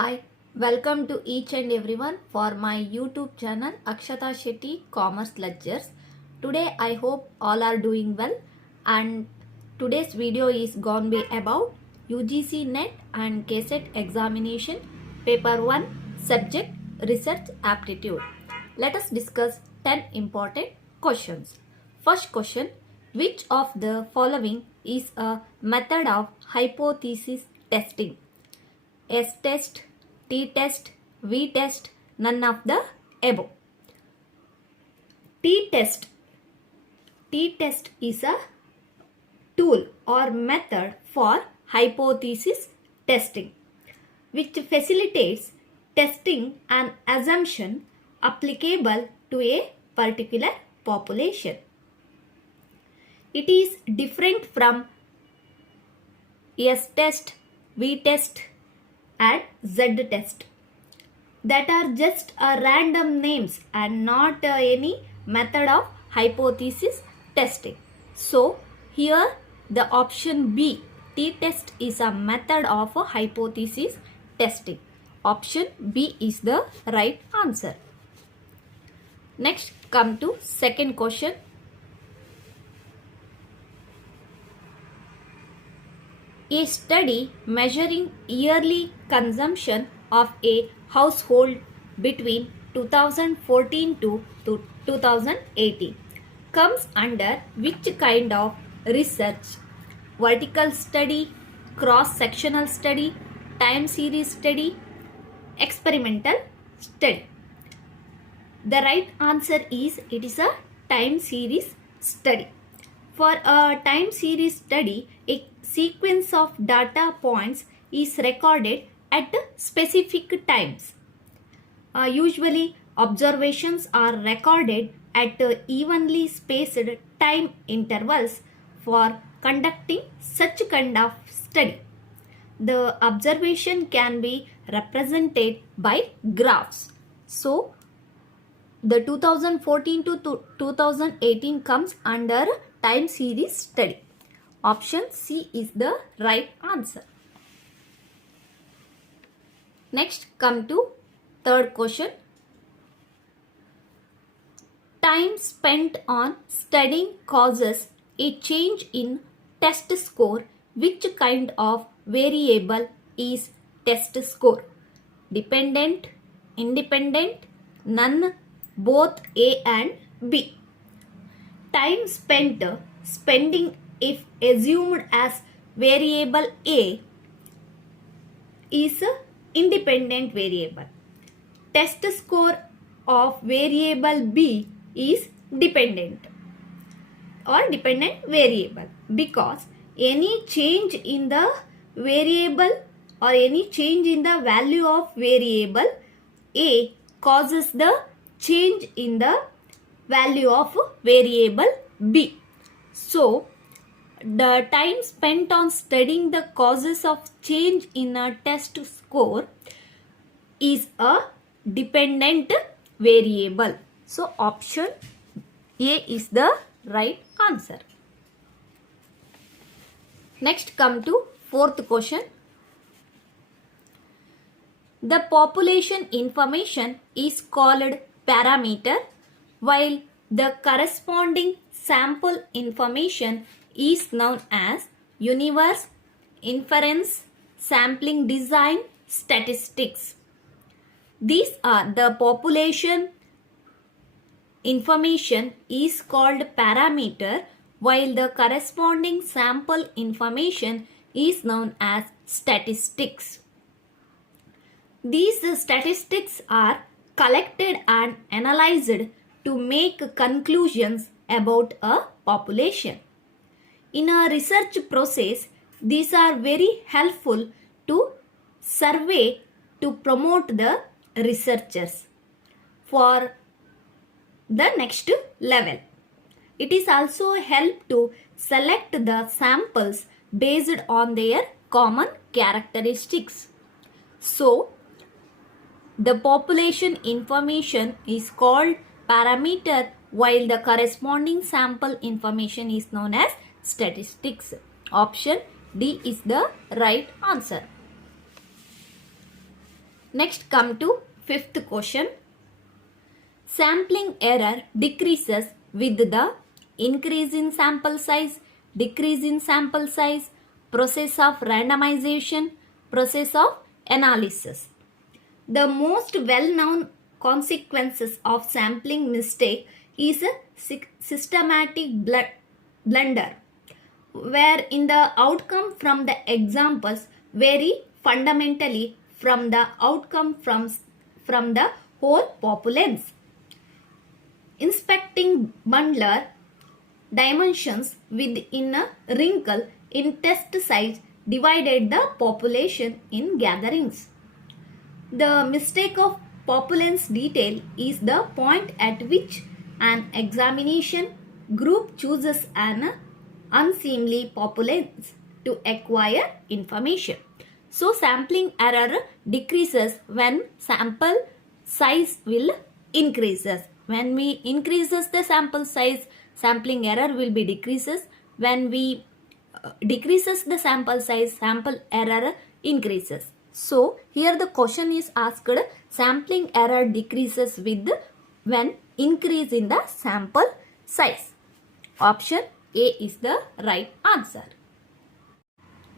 Hi, welcome to each and everyone for my YouTube channel Akshata Shetty Commerce Lectures. Today I hope all are doing well, and today's video is going to be about UGC NET and kset examination paper 1 subject Research Aptitude. Let us discuss 10 important questions. First question, which of the following is a method of hypothesis testing? S test, T test, V test, none of the above. T test is a tool or method for hypothesis testing, which facilitates testing an assumption applicable to a particular population. It is different from S test, V test, and Z test that are just random names and not any method of hypothesis testing. So here the option B, T test, is a method of hypothesis testing. Option B is the right answer. Next, come to second question. A study measuring yearly consumption of a household between 2014 to 2018 comes under which kind of research? Vertical study, cross-sectional study, time series study, experimental study. The right answer is it is a time series study. For a time series study, a sequence of data points is recorded at specific times. Usually, observations are recorded at evenly spaced time intervals for conducting such kind of study. The observation can be represented by graphs. So, the 2014 to 2018 comes under time series study. Option C is the right answer. Next, come to third question. Time spent on studying causes a change in test score. Which kind of variable is test score? Dependent, independent, none, both A and B. Time spending, if assumed as variable A, is a independent variable. Test score of variable B is dependent or dependent variable, because any change in the variable or any change in the value of variable A causes the change in the value of variable B. So, the time spent on studying the causes of change in a test score is a dependent variable. So, option A is the right answer. Next, come to fourth question. The population information is called parameter, while the corresponding sample information is known as universe, inference, sampling design, statistics. These are the population information is called parameter, while the corresponding sample information is known as statistics. These statistics are collected and analyzed to make conclusions about a population. In a research process, these are very helpful to survey to promote the researchers for the next level. It is also help to select the samples based on their common characteristics. So, the population information is called parameter, while the corresponding sample information is known as statistics. Option D is the right answer. Next come to fifth question. Sampling error decreases with the increase in sample size, decrease in sample size, process of randomization, process of analysis. The most well-known consequences of sampling mistake is a systematic blunder, wherein the outcome from the examples vary fundamentally from the outcome from the whole populace. Inspecting bundler dimensions within a wrinkle in test size divided the population in gatherings. The mistake of populace detail is the point at which an examination group chooses an unseemly populace to acquire information. So sampling error decreases when sample size will increases. When we increases the sample size, sampling error will be decreases. When we decreases the sample size, sample error increases. So here the question is asked, sampling error decreases with when increase in the sample size. Option A is the right answer.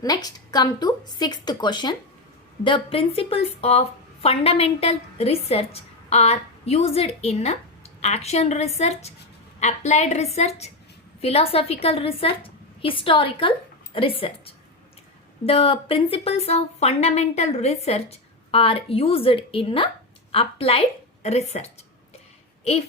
Next come to sixth question. The principles of fundamental research are used in action research, applied research, philosophical research, historical research. The principles of fundamental research are used in applied research. If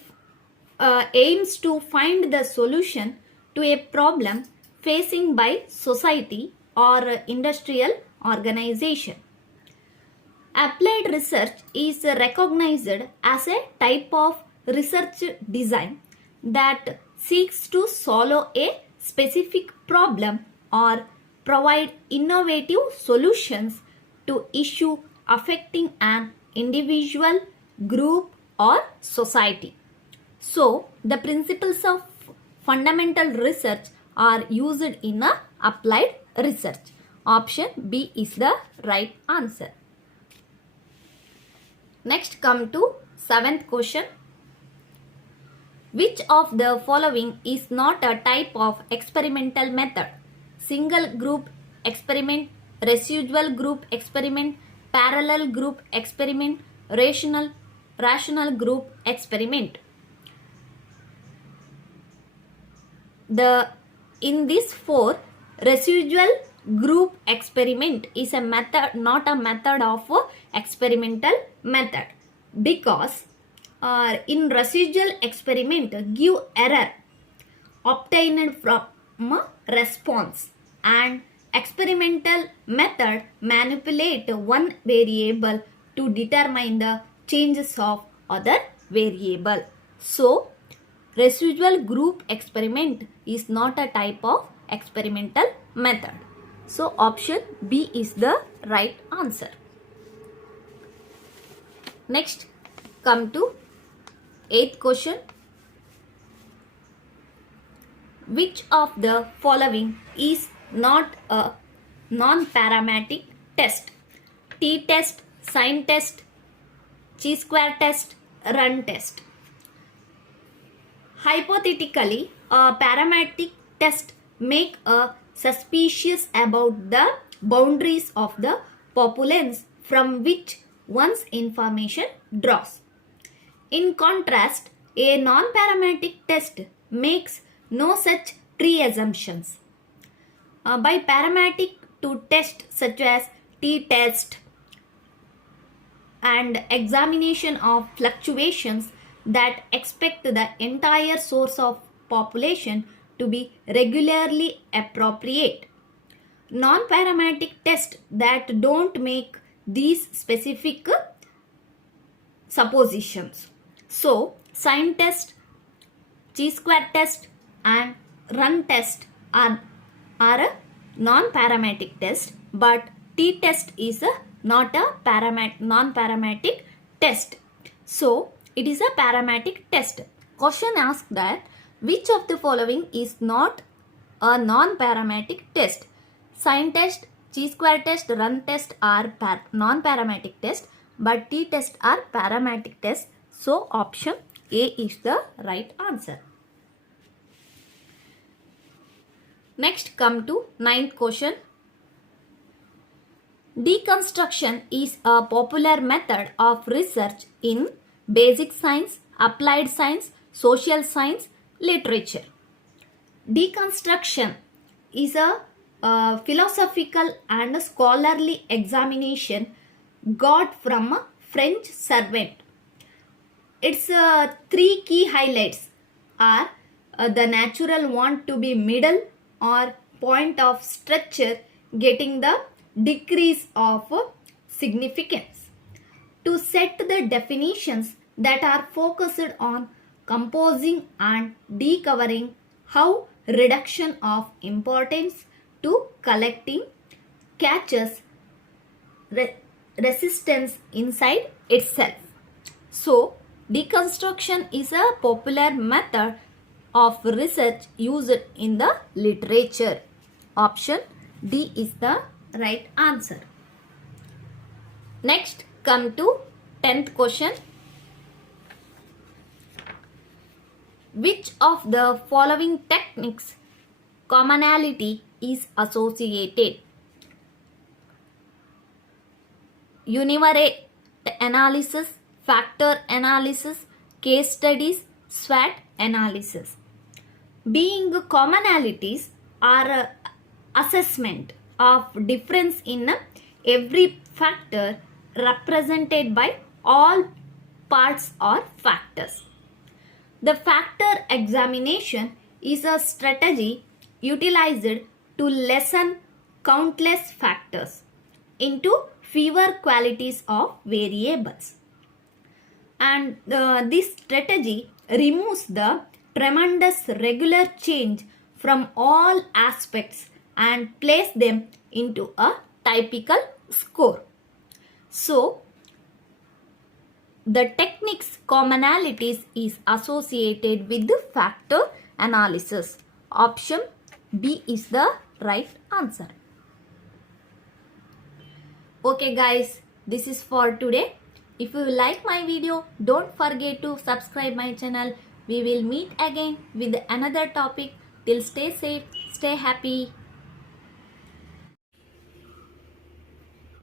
aims to find the solution to a problem facing by society or industrial organization. Applied research is recognized as a type of research design that seeks to solve a specific problem or provide innovative solutions to issue affecting an individual, group or society. So, the principles of fundamental research are used in applied research. Option B is the right answer. Next come to seventh question. Which of the following is not a type of experimental method? Single group experiment, residual group experiment, parallel group experiment, rational group experiment. In this four, residual group experiment is a method, not a method of experimental method, because in residual experiment give error obtained from response, and experimental method manipulate one variable to determine the changes of other variable. So residual group experiment is not a type of experimental method. So option B is the right answer. Next come to eighth question. Which of the following is not a non-parametric test? T-test, sign test, chi-square test, run test. Hypothetically, a parametric test make a suspicious about the boundaries of the populace from which one's information draws. In contrast, a non-parametric test makes no such pre-assumptions. By parametric to test such as t-test and examination of fluctuations that expect the entire source of population to be regularly appropriate. Non-parametric tests that don't make these specific suppositions. So, sign test, chi-square test and run test are a non-parametric test, but t-test is not a non-parametric test. So, it is a parametric test. Question asks that which of the following is not a non-parametric test? Sign test, chi-square test, run test are non-parametric test, but t-test are parametric tests. So option A is the right answer. Next, come to ninth question. Deconstruction is a popular method of research in basic science, applied science, social science, literature. Deconstruction is a philosophical and scholarly examination got from a French servant. Its three key highlights are the natural want to be middle or point of structure getting the decrease of significance. To set the definitions that are focused on composing and decovering how reduction of importance to collecting catches resistance inside itself. So, deconstruction is a popular method of research used in the literature. Option D is the right answer. Next, come to 10th question. Which of the following techniques commonality is associated? Univariate analysis, factor analysis, case studies, SWOT analysis. Being commonalities are assessment of difference in every factor represented by all parts or factors. The factor examination is a strategy utilized to lessen countless factors into fewer qualities of variables. And this strategy removes the tremendous regular change from all aspects and place them into a typical score. So, the technique's commonalities is associated with the factor analysis. Option B is the right answer. Okay guys, this is for today. If you like my video, don't forget to subscribe my channel. We will meet again with another topic. Till stay safe, stay happy.